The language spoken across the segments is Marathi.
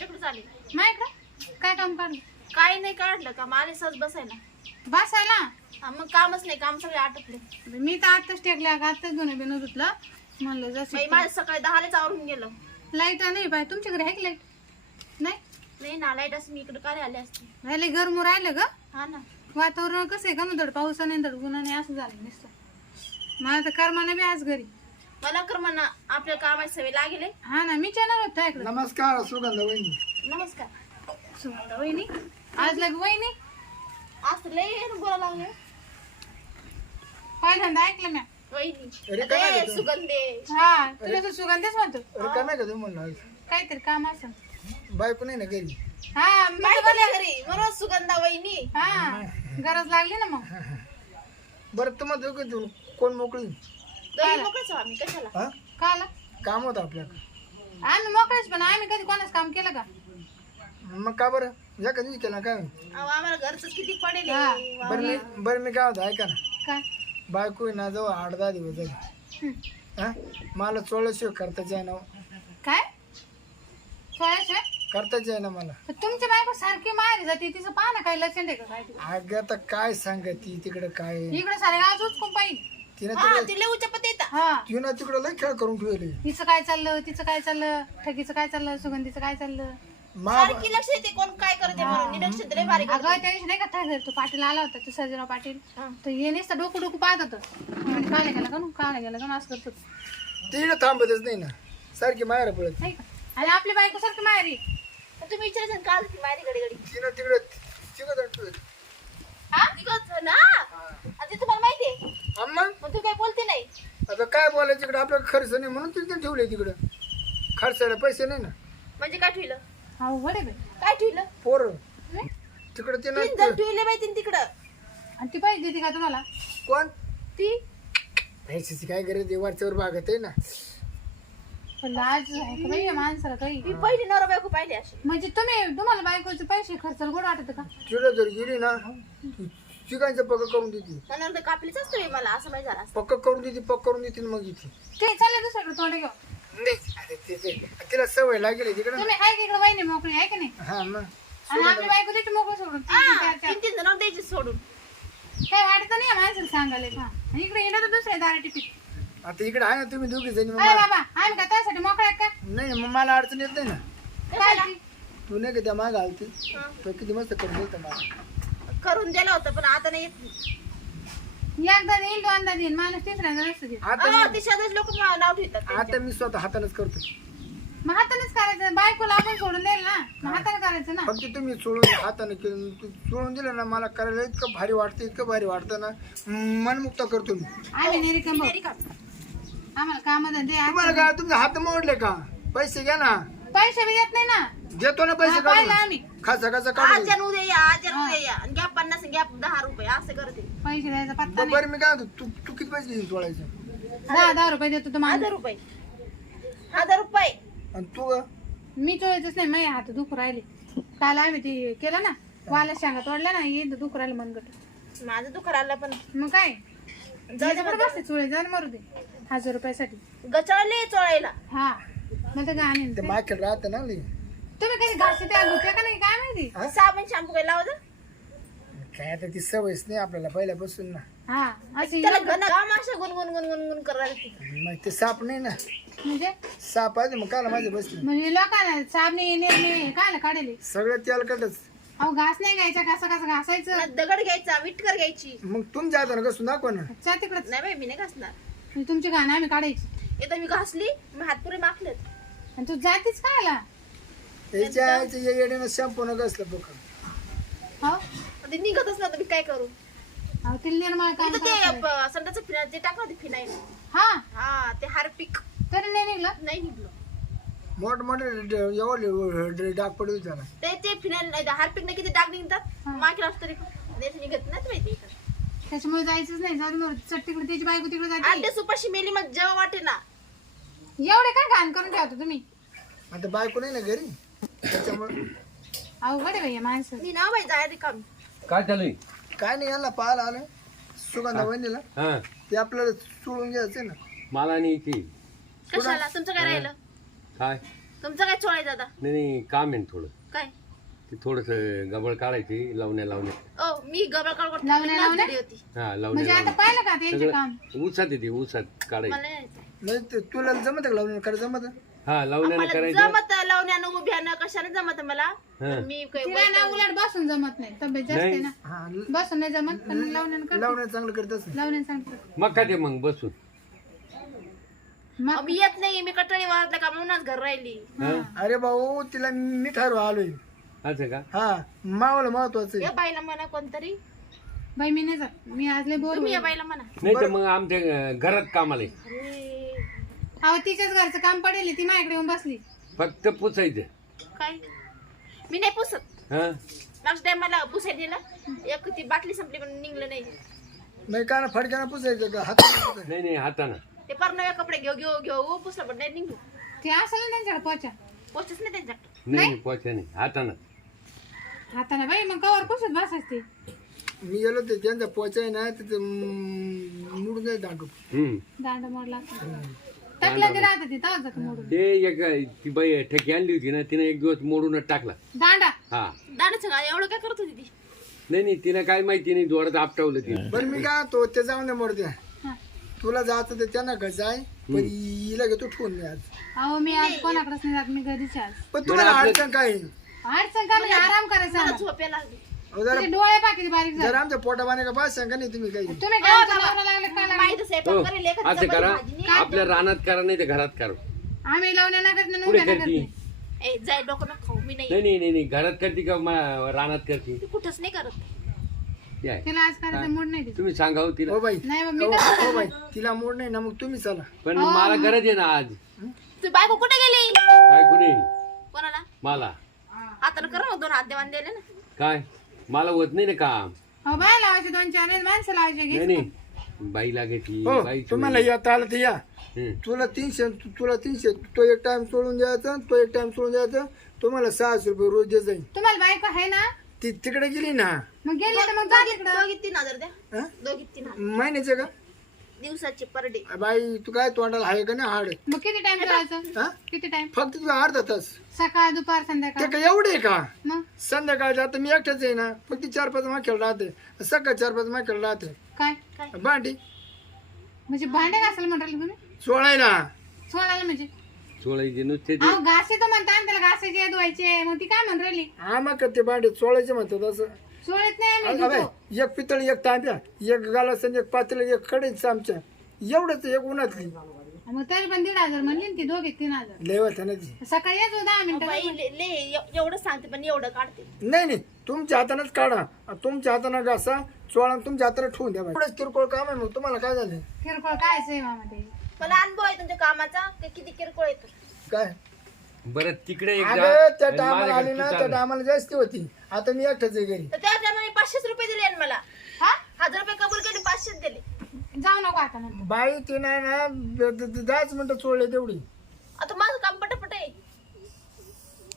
तुमच्याकडे आले माझ्याकडं? काय काम काढलं काही नाही काढलं का मला सहज बसायला. बसायला? हा, मग कामच नाही काम सगळे आटपले. मी तर आताच टेकले अगं आताच घेऊन बिन धुतलं. म्हणलं बाई जसं माझं सकाळी दहालाच आवरून गेलं. लाइट नाही बाय तुमच्याकडे आहे की लाइट? नाही? नाही ना लाइट असं मी इकडे काय आले असते. राहिले गरम राहिलं ग. हा ना. वातावरण कसं आहे का ना धड पावसाने धड गुन्हाने असं झालं नुसतं. मला तर कर्माने बी आज घरी. मला कर म्हणा आपल्या कामाची सवय लागेल. आहे. हा ना मी चॅनल होता इकडे नमस्कार सुगंधा वहिनी. नमस्कार. सुगंधा वहिनी आज लग वहिनी. आज तर लय बोला लागले. पहिल्यांदा ऐकलं म्या. वहिनी अरे काय अरे, म्हणतो? सुगंधे. हा तुला तर सुगंधच म्हणतो. रिकाम आहे का तुम्ही म्हणलं काहीतरी काम असं बायको नाही ना घरी? हा मी तर घरी. म्हणून सुगंधा वहिनी. हा गरज लागली ना मग. बरं तुम्हाला दोघं कोण मोकळी? दोघी मोकळेच आम्ही कशाला? हा? काम होतं आपल्याकडं. आम्ही मोकळेच पण आम्ही कधी कोणाच काम केलं का? मग का बरं? या कधी केलं काय अहो, आम्हाला घरच किती पडेल हा. बरं मी बरं मी काय होतं ऐका ना. काय? बायको आहे ना जवळ आठ दहा दिवस झाले. हं. मला चोळल्याशिवाय करताच आहे ना काय? सोळाशिवाय करताच आहे ना मला तुमची बायको सारखी माहेर जाते तिचं पाहा ना काय लक्षण आहे का काय ते? अगं आता काय सांगा ती तिकडे काय इकडे सारे गाव उचकून पाहिजे तिनं हा तिकडे तिला उच्चपत येतात. हा. तिनं तिकडे लय खेळ करून ठेवले. हिचं काय चाललं तिचं काय चाललं ठकीचं काय चाललं सुगंधीचं काय चाललं? मा सारखी लक्ष येते कोण काय करते म्हणून. निरक्ष लय भारी करते. अगं त्या दिवशी नाही का तो पाटील आला होता तो सर्जराव पाटील. हा. तर ये नुसतं डोकं डोकं पाहत होतं. म्हणजे काला गेला का नु काला गेला का नु असं करत होतं. तिकडे थांबतच नाही ना. सारखी माहेर पडत नाही का? आणि आपली बायको सारखी माहेरी. तुम्ही विचारायचं काल ती मारी घडी घडी. तिनं तिकडे तिकडे आता काय बोलायचं इकडे आपल्याला खर्च नाही म्हणून तिकडे ठेवले तिकडं. खर्चाला पैसे नाही ना. म्हणजे काय ठेवलं? अहो बडे बाई. काय ठेवलं? पोर. नाही? तिकडे ते तीन जण ठेवले माहिती ना तिकडं. आणि ती पैसे देते का तुम्हाला? कोण? ती? पैशाची काय गरज आहे? वरच्यावर भागत आहे ना. पण लाज आहे का बाई या माणसाला काही? मी पहिली नवरा बायको पाहिली अशी. म्हणजे तुम्ही तुम्हाला बायकोचे पैसे खर्चाला गोड वाटत का? तिकडे जर गेली ना चिकायचं पक्क करून देते. नंतर तर कापलीच असतं बाई मला असं माहिती झालं असतं. पक्क करून देते पक्क करून देते मग इथे ते चालले दुसरीकडे तोंड घेऊ नाही अरे ते- ते- तिला सवय लागेल तिकडे. तुम्ही आहे का इकडे वहिनी मोकळी आहे का नाही? हा मग. आणि आपली बायको तिथे मोकळी सोडून तीन- हा, तीन- चार- चार. तीन तीन जण द्यायची सोडून. काय वाटत नाही या माणसाला सांगायला का आणि इकडे येणं तर दुसऱ्या दारा टिपीत. आता इकडे आहे ना तुम्ही दोघी जणी मग अरे मला- बाबा आम्ही का त्यासाठी का? नाही मग मला अडचण येत नाही ना. काय ती? नाही का त्या माग आलती? हा. तो किती मस्त करून दिलता मला. करून दिलं होतं पण आता नाही येत. नाही. एकदा देईन दोनदा देईन माणूस तिसऱ्यांदा नसतं देत आता अहो, मी- ते लोक नाव ठेवतात आता. मी स्वतः हातानेच करतो. मग हातानेच करायचं बायकोला आपण सोडून देईल ना. मग हाताने करायचं ना. फक्त तुम्ही सोडून हाताने केलं तू सोडून दिलं ना मला करायला इतकं भारी वाटतं इतकं भारी वाटतं ना. मनमुक्त करतो मी. आम्ही नाही रिकाम. नाही का? आम्हाला आहे. तुम्हाला काय तुमचे हात मोडले का? पैसे घ्या ना. पैसे बी देत नाही ना. देतो ना पैसे हा, पाहिलं काढून. आम्ही. खासा खासा काढून. आज जण उद्या या आज जण उद्या या. आणि घ्या पन्नास आणि घ्या दहा रुपये असं करते. पैसे द्यायचा पत्ता नाही. बरं मी काय म्हणतो तू तू किती पैसे घेऊन सोडायचे दहा दहा रुपये देतो तुम्हाला. हजार रुपये. हजार रुपये. आणि तू ग? मी चोळतच नाही माझे हात दुखू राहिले. काल आम्ही ते केलं ना वाला शेंगा तोडल्या ना हे दुखू राहिले मनगट. माझं दुखर आलं पण. मग काय? जाऊ दे बसते चोळे जाण मारू दे. हजार रुपयासाठी. गचाळले चोळायला. हा. मग तर गाणे ते मार्केट राहतं ना लई. तुम्ही कधी घासते त्या धुतल्या का नाही? काय माहिती? हा? साबण शॅम्पू काय लावत काय आता ती सवयच नाही आपल्याला पहिल्यापासून ना. हा अशी त्याला घन काम अशा गुणगुण गुणगुण गुण करायला मग ते साप नाही ना. म्हणजे? साप आहे मग काला माझे बसले. म्हणजे लोकांना साबणे निर्णे काय काढले. सगळं तेलकटच अहो घास नाही घ्यायचा कसं कसं घासायचं. दगड घ्यायचा विटकर घ्यायची. मग तुमच्या हाताने कसं दाखवा ना. चा तिकडच नाही बाई मी नाही घासणार. म्हणजे तुमची गाणं आम्ही काढायची. एकदा मी घासली मी हात पुरे माखलेत. आणि तू जातीच काय आला याच्या आईचं या येड्यानं शॅम्पू न कसलं बघ. हो? ते निघतच नव्हतं मी काय करू? अहो तिला निर्मळ काम इथं ते करायचं. प- संडाचं फिनाईल ते टाकलं फिनाईल हा? हा ते हारपिक. तरी नाही निघलं? नाही निघलं. मोठ मोठे एवढे डाग पडू त्याला ते ते फिनाईल नाही हारपिक नाही किती डाग निघतात? हा. मागे असतो ते निघत नाही माहिती त्याच्यामुळे जायचंच नाही. जाऊ दे मरू. चट तिकडे त्याची बायको तिकडे जाते. ते सुपाशी मेली मग जेव्हा वाटे ना. एवढे काय घाण करून ठेवतो तुम्ही? आता बायको नाही ना घरी? त्याच्यामुळे अवघड आहे भैया माणसं. मी ना बाई जाय रिकामी. काय चालू आहे? काय नाही याला पाहायला आलं सुगंधा वहिनीला. हा. ते आपल्याला चुळून घ्यायचं ना. मला आणि इथे कशाला? तुमचं काय राहिलं? काय? तुमचं काय चोळाय दादा? नाही नाही काम आहे ना थोडं. काय? ते थोडस गबळ काढायची लावण्या लावण्या. ओ मी गबळ काढ करतो लावण्या- लावण्या? होती. हा म्हणजे लावण्या. आता लावण्या पाहिलं का त्यांचे काम सगळं ऊसात येते ऊसात काढायची. मला नाही यायचं. नाही ते तुला जमत का लावून जमत? हा लावण्यानं मला करायचं. जमत लावण्यानं उभ्यानं कशाने जमत मला? हा. पण मी काही तिला ना उलट बसून जमत नाही. तब्येत जास्त आहे ना. हा बसून नाही जमत पण लावण्यानं कर लावणं चांगलं करतच लावण्यानं सांगतो मग का ते मग बसून? मग अहो, मी येत नाही मी कटळी वाजला का? म्हणूनच घर राहिली. हा. अरे भाऊ तिला मी ठरवा आलोय असं का? हा मावाला महत्वाचं आहे. या बाईला म्हणा कोणतरी. बाई मी नाही जात. मी आज लय बोर तुम्ही या बाईला म्हणा. नाही तर मग आमच्या अं, घरात कामाला आहे. अरे. अहो तिच्याच घरचं काम पडेल ती माझ्याकडे येऊन बसली. फक्त पुसायचं. काय? मी नाही पुसत. हा? मागच्या टाइम पुसायला दिलं. एक ती बाटली संपली पण निघलं नाही. नाही का ना फडक्यानं पुसायचं का? हात नाही नाही हातानं. ते पर नवे कपडे घेऊ घेऊ घेऊ. पुसलं पण नाही निघू. ते असेल ना त्यांच्याकडे पोचा. पोचच नाही त्यांच्याकडे. नाही. नाही पोचा नाही. हातानं. हाताने बाई मग कवर पुसत बसायच ते. मी गेलो ते त्यांचा पोचाय ना तिथे मुडून जाईल दांडू. हम्म. दांड मोडला टाकलं ते राहतं ते तवाच जातं मोडून. ते एक ती बाई ठेकी आणली होती ना तिने एक दिवस मोडूनच टाकला. दांडा. हा. एवढं काय करत होती ती? नाही नाही तिने काय माहिती नाही जोरात आपटावलं बरं मी काय तो ते जाऊन दे मोडते हा. तुला जायचं ते त्यांना कसं आहे पण हिला घेतो ठेवून मी आज. अहो मी आज कोणाकडेच नाही जात मी घरीच आहे आज. पण तुम्हाला अडचण काय आहे? अडचण का म्हणजे आराम करायचा मला झोपेला लागली. अहो, जरा तिचे डोळे पाकिट बारीक झाले. जर आमच्या पोटा पाणी का पाच सांगा नाही तुम्ही काही. तुम्ही काय नवरा लागले काय लागले? माहीत स्वयंपाक हो असं करा. नाही. आपल्या रानात करा नाही तर घरात करा. आम्ही लावण्या ना करत नाही पुढे करती. करते ए जाय डोकं नको खाऊ मी नाही. नाही नाही नाही नाही. घरात करते का मा- रानात करते? ती कुठंच नाही करत. ते आहे. तिला आज करायचं मूड नाही तिचं. तुम्ही सांगा हो तिला. हो बाई. नाही मग मी हो हो बाई. तिला मोड नाही ना मग तुम्ही चला. पण मला गरज आहे ना आज. तू बायको कुठे गेली? कुणी कोणाला? मला. हातानं कर मग दोन हात देवान दिले ना. काय? मला होत नाही ना काम. हो बाय लावायचे दोन चार नाही, माणसं लावायचे घे. नाही नाही. बाई लागायची हो बाई तुम्हाला येता आलं तर या. तुला तीनशे तु- तुला तीनशे तो एक टाइम सोडून द्यायचा तो एक टाइम सोडून द्यायचा तुम्हाला सहाशे रुपये रोज दे जाईल तुम्हाला बायको आहे ना? ती तिकडे गेली ना. मग गेले तर मग जा तिकडं. दोघी तीन हजार द्या. हा? दोघी तीन हजार. महिन्याचे का? दिवसाचे पर डे बाई तू काय तोंडाला आहे का नाही हाड? मग किती टाइम करायचं हा? किती टाइम फक्त तुझा अर्धा तास. सकाळ दुपार ते संध्याकाळ का एवढे का? मग? संध्याकाळचं आता मी एकटाच आहे ना. फक्त चार पाच माखेल राहते. सकाळ चार पाच माखेल राहते. काय? भांडी. म्हणजे भांडे घासायला म्हणाले तुम्ही? सोळायला. सोडायला म्हणजे? सोळायचे नुसते ते. अहो घासे तर म्हणता आणि त्याला घासायचे धुवायचे. मग ती काय म्हणून राहिली? हा मग ते भांडे सोळायचे म्हणतात असं. सोडत नाही आम्ही. एक पितळ एक तांब्या एक गालास आणि एक पातेल एक कडेच आमच्या. एवढंच एक उन्हातली. मग तरी पण दीड हजार म्हणली ना ती दोघे तीन हजार. लय होत्या ना ती. सकाळी येत दहा बाई मिनिटं ले ले एव- एवढं सांगते पण एवढं काढते. नाही नाही तुमच्या हातानंच काढा. तुमच्या हातानं घासा चोळा आणि तुमच्या हाताने ठेवून द्या बाई. एवढंच किरकोळ काम आहे मग तुम्हाला काय झालं? किरकोळ काय मला अनुभव आहे तुमच्या कामाचा की किती किरकोळ येतो काय? बरं तिकडे अगं त्या आणि टायमाला आली ना तू त्या चाल. टायमाला जास्ती होती. आता मी एकटाच आहे घरी. तर त्या पाचशेच रुपये दिले आणि मला. हा? हजार रुपये कबूल केले पाचशेच दिले. जाऊ नको आता नंतर. बाई ती नाही ना द- द- द- दहाच मिनिटं चोळले तेवढी. आता माझं काम पटापट आहे.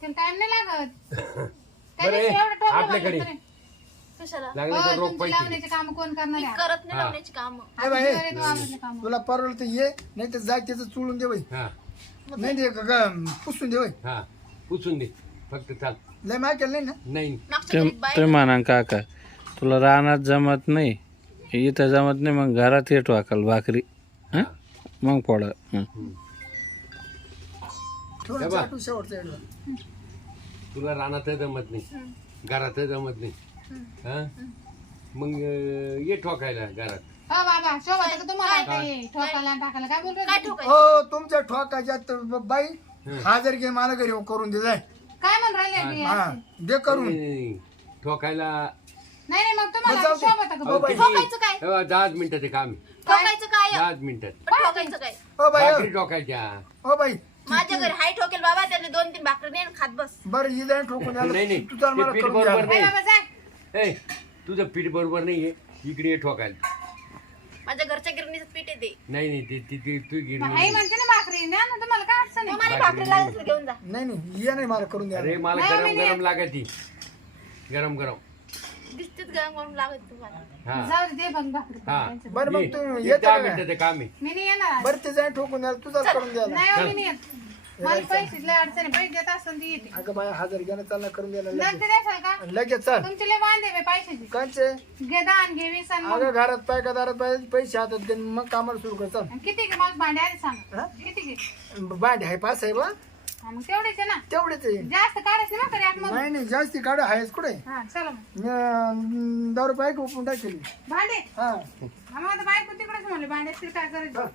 त्याला टाइम नाही लागत. त्या बरं, दिवशी एवढं टोकलं आपल्याकडे. म्हणलं तरी. कशाला? लागलं हो, तर रोख तुमची पैसे. लावण्याचे काम कोण करणार आहे? करत नाही हा. लावण्याची काम. ए बाई घरी तू आवडले काम. तुला परवडलं तर ये नाही तर जाय त्याचं चोळून दे बाई. हा. नाही ते ग- ग- पुसून दे बाई हा पुसून दे. फक्त चाल. लय माय केलं नाही ना? नाही. मागच्या घरी बाय ते म्हणा काका तुला रानात जमत नाही. इथं जमत नाही मग घरात येतो अकाल भाकरी. हं? मग पोळा हं. चाटू शेवटचा. तुला रानात जमत नाही. घरात जमत नाही. हा? मग अं, ये ठोकायला घरात. हो बाबा शोभा तर तुम्हाला काय? ठोकायला आणि टाकायला. काय बोलतो काय ठोकायचं? हो तुमच्या ठोकाच्यात ब- बाई हजार घे मला घरी करून दे जाय. काय म्हणून राहिले? हा दे करून. नाही. ठोकायला नाही नाही मग तुम्हाला जाऊ दे. शोभा? ठोकायचं काय? दहाच मिनिटाचे काम आहे. ठोकायचं काय? दहाच मिनिटात. पण ठोकायचं काय? हो बाई भाकरी ठोकायच्या. हो बाई. माझ्या घरी हाय ठोकेल बाबा त्याने दोन तीन भाकरी नाही खात बस. बरं ही ठोकून द्यायला. नाही नाही. तू चाल मला पीठ करून बरोबर द्यायला. नाही बाबा जाय. ए, तुझं पीठ बरोबर नाहीये. इकडे ये ठोकायला. माझ्या घरच्या गिरणीचं पीठ येते नाही नाही ते ती ती तू गिरणी म्हणते ना भाकरी ना ना तुम्हाला काय अडचण आहे? मला भाकरी लागत असेल घेऊन जा. नाही नाही ये नाही मला करून द्या. अरे मला गरम गरम लागायची गरम गरम. दिसतेच गरम करून लागत तुम्हाला. हा. जाऊ दे ते बघ भाकरी. हा. त्यांचं. बरं मग तू ये येते दहा का? मिनिटाचं काम आहे. मी नाही येणार. आज. बरं ते जाईन ठोकून द्यायला तुझाच करून द्यायला. नाही हो, मी नाही येत. मला पैसे लय अडचण आहे. पैसे देत असेल ती येते. अगं बाया हजार घ्या ना चालना करून द्यायला लगेच. द्याल का? लगेच चाल. तुमचे लय वांदे बे पैशाचे. कंचे? घे दान घे वीस आणि मग. अगं घरात पाय का दारात पाय? पैसे हातात घे मग कामाला सुरू कर चाल. आणि किती घे? मला भांडे आधी सांग. हा? किती घे? भांडे आहे पाच आहे बा. हा, मग तेवढेच आहे ना. तेवढेच आहे. जास्त काढायचं ना तरी आतमध्ये. नाही नाही जास्ती काढ आहेस कुठे? हा चला मग. मी दहा रुपये उपटून टाकेली? भांडे? हा. आम्हाला बायको तिकडेच म्हणले भांड्यात काय करायचं.